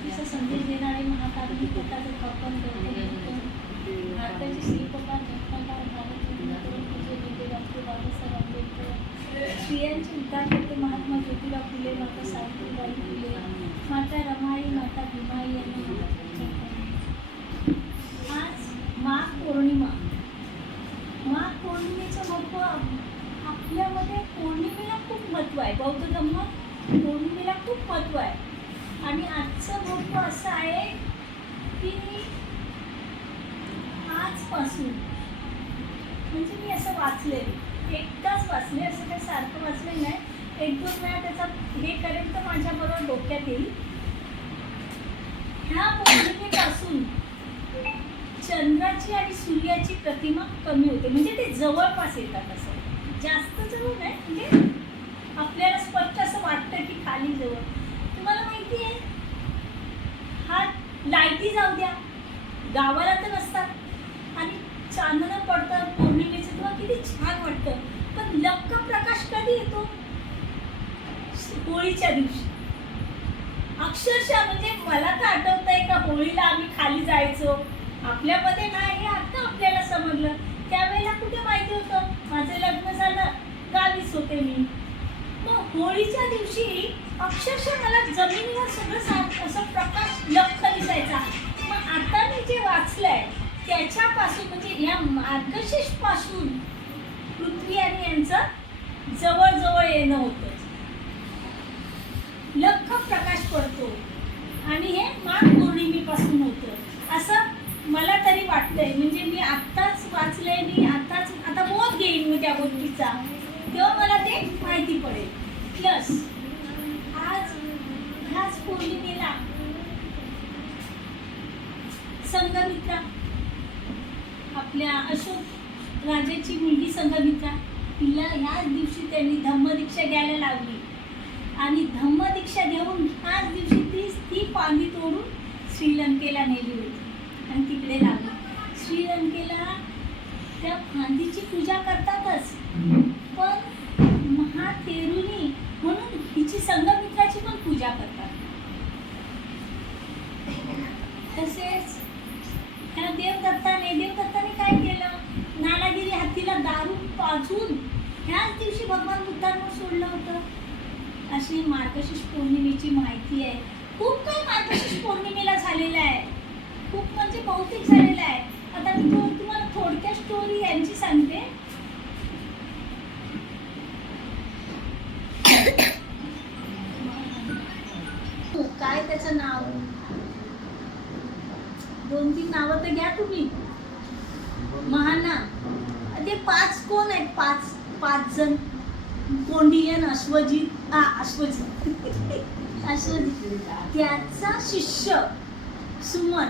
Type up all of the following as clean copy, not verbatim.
शांतीचा संदेश देणारे महाकारुणी कथाचे स्थापन भारताचे श्रीपकार रत्नाकर भारतरत्न तरुण पूज्य नेते डॉक्टर बाबासाहेब आंबेडकर, स्त्रियांचे उद्धार करते महात्मा ज्योतिबा फुले, माता सावित्रीबाई फुले, माता रमाई, माता भीमाई यांना आज माघ पौर्णिमा. माघ पौर्णिमेचं महत्त्व आपल्यामध्ये पौर्णिमेला खूप महत्त्व आहे. बौद्ध धर्मात पौर्णिमेला खूप महत्त्व आहे. आणि आजचं महत्त्व असं आहे की आजपासून, म्हणजे मी असं वाचले, एकदाच वाचले, असं काही सारखं वाचलेलं नाही, 1-2 वेळा त्याचा हे करेल तर माझ्याबरोबर डोक्यात येईल. ह्या पौर्णिमेपासून चंद्राची आणि सूर्याची प्रतिमा कमी होते, म्हणजे ते जवळपास येतात. असं जास्त जवळ नाही, म्हणजे आपल्याला स्पष्ट असं वाटतं की खाली जवळ. तुम्हाला माहिती आहे, हा लाईटी जाऊ द्या, गावाला तर नसतात आणि चांदणं पडतं पौर्णिमेचं तेव्हा किती छान वाटतं. पण लक्क प्रकाश कधी येतो? होळीच्या दिवशी. अक्षरशः म्हणजे मला तर आठवत आहे का होळीला आम्ही खाली जायचो. आपल्यामध्ये नाही हे आता आपल्याला समजलं. त्यावेळेला कुठे माहिती होतं? माझं लग्न झालं, गावीच होते मी. मग होळीच्या दिवशी अक्षरशः मला जमिनीवर सगळं असं प्रकाश लख्ख दिसायचा. मग आता मी जे वाचलंय त्याच्यापासून, म्हणजे या मार्गशीर्ष पासून पृथ्वी आणि यांचं जवळजवळ येणं होतं, लख्ख प्रकाश पडतो आणि हे माघ पौर्णिमेपासून होतं असं मला तरी वाटतंय. म्हणजे मी आत्ताच वाचलंय, मी आता बोध घेईन मी त्या गोष्टीचा, तेव्हा मला ते माहिती पडेल. प्लस आज ह्याच पौर्णिमेला संघमित्रा, आपल्या अशोक राजाची मुलगी संघमित्रा, तिला ह्याच दिवशी त्यांनी धम्मदीक्षा घ्यायला लावली आणि धम्मदीक्षा घेऊन ह्याच दिवशी ती पांदी तोडून श्रीलंकेला नेली होती आणि तिकडे लावली. श्रीलंकेला त्या फांदीची पूजा करतातच, पण महातेरुनी म्हणून हिची संघमित्राची पण पूजा करतात. तसेच ह्या देवदत्ताने काय केलं? नालागिरी हत्तीला दारू पाजून ह्याच दिवशी भगवान बुद्धांवर सोडलं होतं. अशी मार्गशीर्ष पौर्णिमेची माहिती आहे. खूप काही मार्गशीर्ष पौर्णिमेला झालेलं आहे, खूप म्हणजे बहुतेक झालेलं आहे. आता मी तुम्हाला थोडक्यात स्टोरी यांची सांगते. काय त्याचं नाव, 2-3 नावं तर घ्या तुम्ही. महाना ते 5 कोण आहेत? 5 जण. कोंडियन, अश्वजित, त्याचा शिष्य सुमन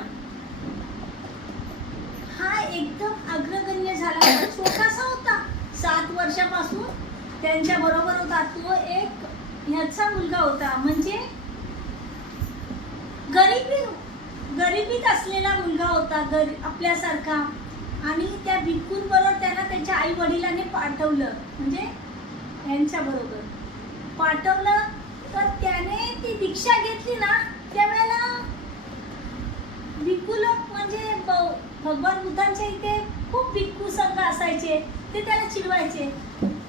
हा एकदम अग्रगण्य झाला. छोटासा होता, 7 वर्षापासून त्यांच्या बरोबर होता. तो एक ह्याचा मुलगा होता, म्हणजे गरिबीत असलेला मुलगा होता, आपल्यासारखा. आणि त्या भिक्खूंबरोबर त्यांना त्यांच्या आई वडिलांनी पाठवलं, म्हणजे यांच्याबरोबर पाठवलं. तर त्याने ती दीक्षा घेतली ना, त्यावेळेला भिक्खू लोक, म्हणजे भगवान बुद्धांच्या इथे खूप भिक्खू संघ असायचे, ते त्याला चिडवायचे.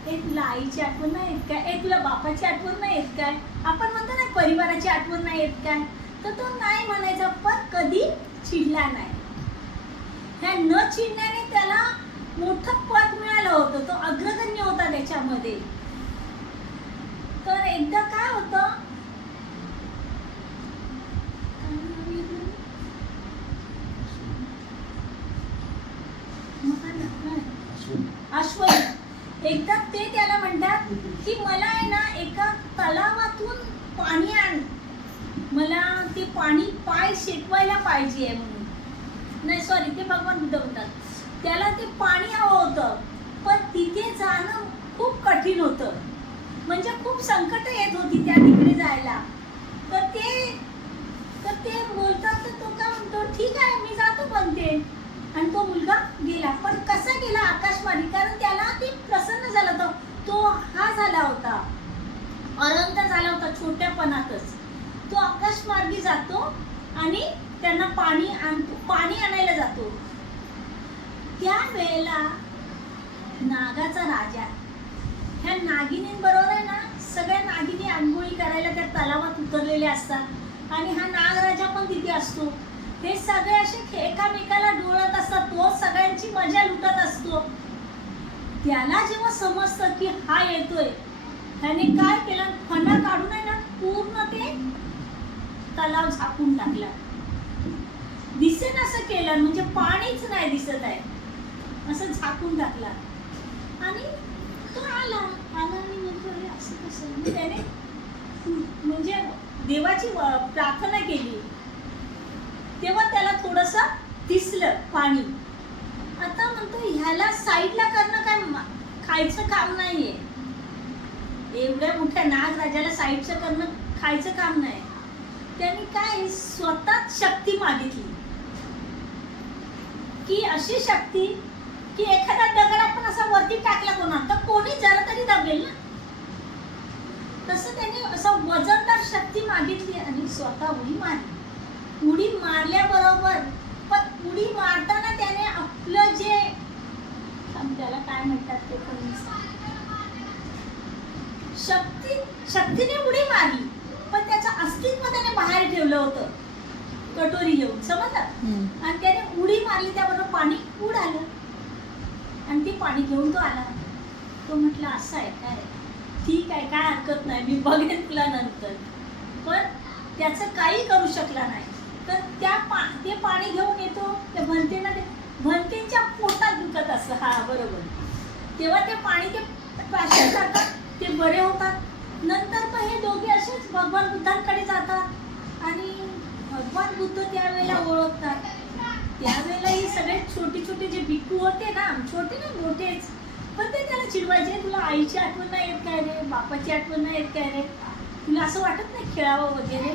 तुला आईची आठवण नाही येत काय? तुला बापाची आठवण नाही येत काय? आपण म्हणतो ना परिवाराची आठवण नाही येत काय? तर तो नाही म्हणायचा, पण कधी चिडला नाही. त्या न चिडण्याने त्याला मोठं पद मिळालं होतं, तो अग्रगण्य होता त्याच्यामध्ये. तर एकदा काय होतं, अश्वजित, एकदा ते त्याला म्हणतात की मला आहे ना एका तलावातून पाणी आण, मला ते पाणी पाय शेकवायला पाहिजे आहे म्हणून. नाही सॉरी, ते भगवान बुद्ध म्हणतात. त्याला ते पाणी हवं होतं, पण तिथे जाणं खूप कठीण होतं, म्हणजे खूप संकट येत होती त्या तिकडे जायला. तर ते बोलतात, तर तो काय म्हणतो, ठीक आहे मी जातो म्हणते. आणि तो मुलगा गेला. पण कसा गेला? आकाशमार्गी, कारण त्याला ते प्रसन्न झालं होतं. तो हा झाला होता, अरंत झाला होता छोट्यापणातच. तो आकाशमार्गी जातो आणि त्यांना पाणी आणायला जातो. त्यावेळेला नागाचा राजा ह्या नागिनींबरोबर आहे ना, सगळ्या नागिनी आंघोळी करायला त्या तलावात उतरलेल्या असतात आणि हा नागराजा पण तिथे असतो. हे सगळे असे एकामेकाला डोळत असतात, तो सगळ्यांची मजा लुटत असतो. त्याला जेव्हा समजतं की हा येतोय, त्याने काय केलं, फणा काढून आहे ना पूर्ण ते तलाव झाकून टाकला. दिसेन असं केलं, म्हणजे पाणीच नाही दिसत आहे असं झाकून टाकला. आणि तो आला आणि म्हणतो अरे असं कसं. त्याने म्हणजे देवाची प्रार्थना केली, तेव्हा त्याला थोडंसं दिसलं पाणी. आता म्हणतो ह्याला साईडला करणं काय खायचं काम नाहीये. एवढ्या मोठ्या नागराजाला साईडचं करणं खायचं काम नाही. त्यांनी काय स्वतःच शक्ती मागितली की अशी शक्ती की एखादा दगड आपण असा वरती टाकला कोणा तर कोणी जरा तरी दाबेल ना. तसं त्यांनी असं वजनदार शक्ती मागितली आणि स्वतः उडी मारली. उडी मारल्याबरोबर पण उडी मारताना त्याने आपलं जे त्याला काय म्हणतात ते पण शक्तीने उडी मारली, पण त्याचं अस्तित्व त्याने बाहेर ठेवलं होतं कटोरी घेऊन, समजलं. आणि त्याने उडी मारली, त्याबरोबर पाणी उडालं आणि ते पाणी घेऊन तो आला. तो म्हटलं असं आहे काय, ठीक आहे काय हरकत नाही, मी बघेन तुला नंतर. पण त्याचं काही करू शकला नाही. तर ते पाणी घेऊन येतो, त्या भंतेना ते भंतेच्या पोटात दुखत असतं. हा बरोबर. तेव्हा ते पाणी ते पाशात जातात, ते बरे होतात. नंतर पण हे दोघे असेच भगवान बुद्धांकडे जातात आणि भगवान बुद्ध त्यावेळेला ओळखतात. त्यावेळेला ही सगळे छोटे छोटे जे भिक्खू होते ना, छोटे ना मोठेच, पण ते त्याला चिडवायचे, तुला आईची आठवण नाही येत काय रे, बापाची आठवण नाही येत काय रे, तुला असं वाटत नाही खेळावं वगैरे.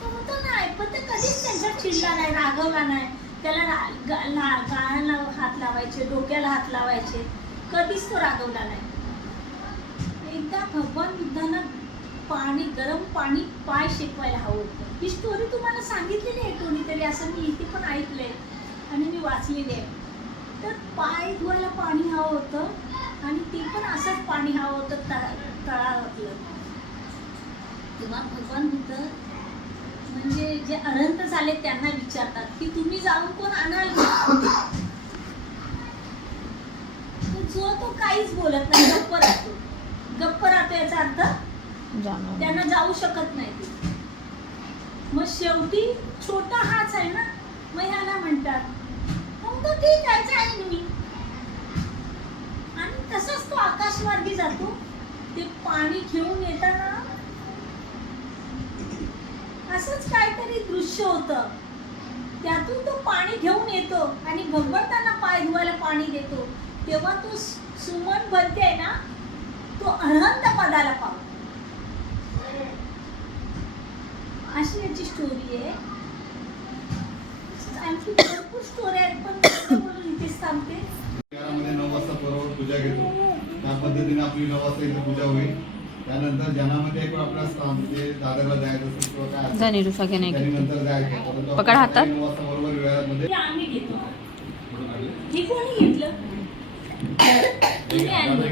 तो म्हणतो नाही, पण ते कधीच त्यांच्यावर चिडला नाही, रागवला नाही. त्याला गाळाला हात लावायचे, डोक्याला हात लावायचे, कधीच तो रागवला नाही. एकदा भगवान बुद्धांना गरम पाणी पाय शेकवायला हवं होतं. ही स्टोरी तुम्हाला सांगितलेली आहे कोणीतरी, असं मी इथे पण ऐकलंय आणि मी वाचलेली आहे. तर पाय धुवायला पाणी हवं होतं आणि ते पण असंच पाणी हवं होतं तळावरलं. तेव्हा भगवान बुद्ध म्हणजे जे अनंत झाले त्यांना विचारतात की तुम्ही जाऊन कोण आणाल. जो तो काहीच बोलत नाही, गप्प राहतो. गप्प राहतो याचा अर्थ त्यांना जाऊ शकत नाही. मग शेवटी छोटा हाच आहे ना, मग ह्याला म्हणतात मग तो ठीक आहे जाईन मी. आणि तसंच तो आकाशमार्गी जातो. ते पाणी घेऊन येताना असंच काहीतरी दृश्य होतं. त्यातून तो पाणी घेऊन येतो आणि भगवंतांना पाय धुवायला पाणी देतो. तेव्हा तो सुमन बनते आहे ना, तो अनंत पदाला पावतो. अशी याची स्टोरी आहे. आणखी भरपूर स्टोरी आहेत, पण म्हणून इथेच थांबते. 9 वाजता बरोबर पूजा घेतो. त्या पद्धतीने आपली 9 वाजता इथे पूजा होईल. त्यानंतर जनामध्ये एक आपला स्थान म्हणजे दादरला जायचं असेल किंवा काय असेल त्यानंतर जायचं. परंतु पकड हातात. 9 वाजता बरोबर वेळामध्ये हे आम्ही घेतो. हे कोणी घेतलं? तुम्ही आणलं.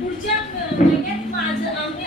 पुढच्या महिन्यात माझं आम्ही